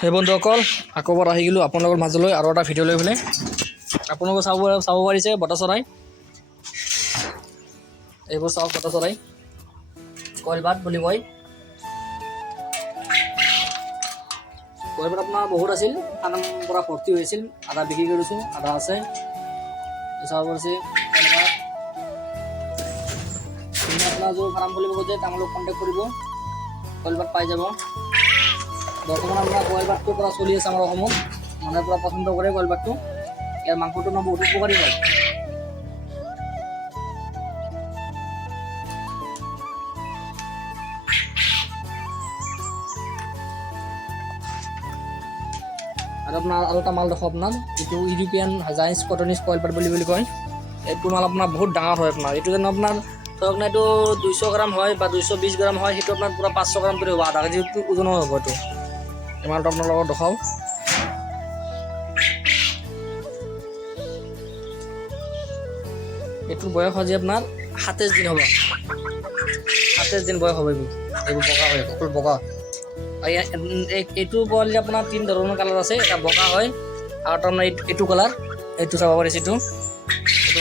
সেই বন্ধুসকল আকৌ এবাৰ আহি গ'লোঁ আপোনালোকৰ মাজলৈ আৰু এটা ভিডিঅ' লৈ পেলাই। আপোনালোকে চাব পাৰিছে বতা চৰাই, এইবোৰ চাওক বতা চৰাই, কইলবাট বুলি কয়। কইলবাট আপোনাৰ বহুত আছিল, ফাৰ্ম পৰা ভৰ্তি হৈছিল, আধা বিক্ৰী কৰিছোঁ, আধা আছে। চাব পাৰিছে কইলবাট। আপোনাৰ যদি ফাৰ্ম খুলিব খোজে তেওঁলোকক কণ্টেক্ট কৰিব, কইলবাট পাই যাব। বৰ্তমান আপোনাৰ কইলবাটটো পৰা চলি আছে আমাৰ অসমত, মানুহে পৰা পচন্দ কৰে কইলবাটটো। ইয়াৰ মাংসটো বহুত উপকাৰী হয়। আৰু আপোনাৰ আৰু এটা মাল দেখোঁ আপোনাৰ, এইটো ইউৰোপিয়ান জাইন্স কটনিছ কইলবাট বুলি কয়। এইটো মাল আপোনাৰ বহুত ডাঙৰ হয়। আপোনাৰ এইটো যেন আপোনাৰ ধৰক না এইটো 200 গ্ৰাম হয় বা 220 গ্ৰাম হয়, সেইটো আপোনাৰ পূৰা 500 গ্ৰাম কৰি হ'ব, আধা কেজি ওজনৰ হ'ব। এইটো এই মালটো আপোনাৰ লগত দেখাওঁ। এইটোৰ বয়স আজি আপোনাৰ 27 দিন হ'ব, 27 দিন বয়স হ'ব। এইবোৰ বগা হয়, অকল বগা। এইটো পোৱালি আপোনাৰ 3 ধৰণৰ কালাৰ আছে, এটা বগা হয় আৰু তাৰমানে এইটো কালাৰ, এইটো চাব পাৰিছে, এইটো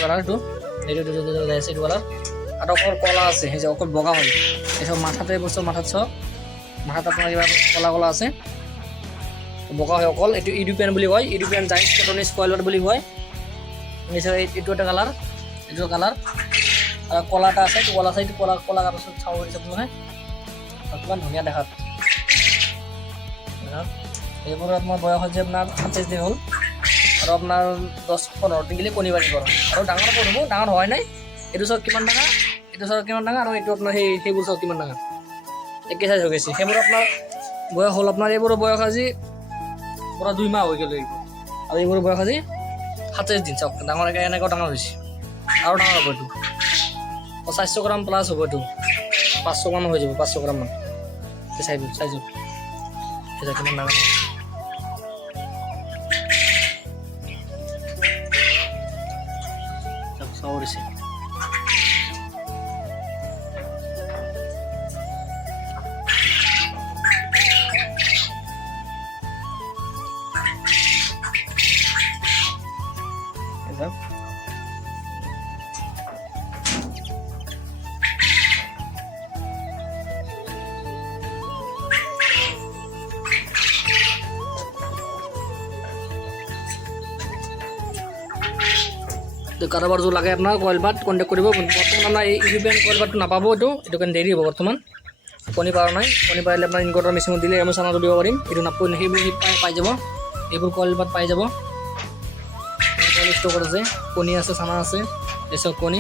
কালাৰ, এইটো কালাৰ আৰু অকল কলা আছে, সেই যে অকল বগা হয়। এইসব মাথাতে বস্তু, মাথাত চাওক, মাথাত আপোনাৰ কিবা কলা কলা আছে, বগা হয় অকল। এইটো ইউৰোপিয়ান বুলি কয়, ইউৰোপিয়ান জাইন্স কটনিছ কইলবাট বুলি কয়। এইটো এটা কালাৰ, এইটো কালাৰ আৰু কলা এটা আছে, এইটো কলা আছে, এইটো কলা কালাৰ চাব পাৰিছে আপোনালোকে, কিমান ধুনীয়া দেখাত। এইবোৰ আপোনাৰ বয়স হৈছে আপোনাৰ 27 দিন হ'ল আৰু আপোনাৰ 10-15 দিন গ'লে কণী পাৰিব আৰু ডাঙৰ কৰিব, ডাঙৰ হোৱাই নাই। এইটো চাওক কিমান ডাঙৰ, এইটো চাওক কিমান ডাঙৰ, আৰু এইটো আপোনাৰ সেইবোৰ চাওক কিমান ডাঙৰ, একে চাইজ হৈ গৈছে। সেইবোৰ আপোনাৰ বয়স হ'ল আপোনাৰ, এইবোৰৰ বয়স আজি পৰা 2 মাহ হৈ গ'ল এইবোৰ, আৰু এইবোৰৰ বয়স আজি 27 দিন। চাওক ডাঙৰ এনেকুৱা ডাঙৰ হৈছে, আৰু ডাঙৰ হ'ব এইটো, 400 গ্ৰাম প্লাছ হ'ব এইটো, 500 গ্ৰাম হৈ যাব, 500 গ্ৰাম মান চাইজ কিমান ডাঙৰ। চাব পাৰিছে। কাৰোবাৰ যদি লাগে আপোনাৰ কইলবাট কণ্টেক্ট কৰিব। বৰ্তমান আপোনাৰ এই ইউৰোপিয়ান কইলবাটটো নাপাব, এইটো কাৰণে দেৰি হ'ব। বৰ্তমান কণী পাৰা নাই, কণী পাৰিলে আপোনাৰ ইনভাৰ্টাৰ মেচিনত দিলে আমি চানাটো দিব পাৰিম। এইটো নাপায়, সেইবোৰ পাই যাব, এইবোৰ কইলবাট পাই যাব। কইল ষ্টকত আছে, কণী আছে, চানা আছে, এই চব কণী।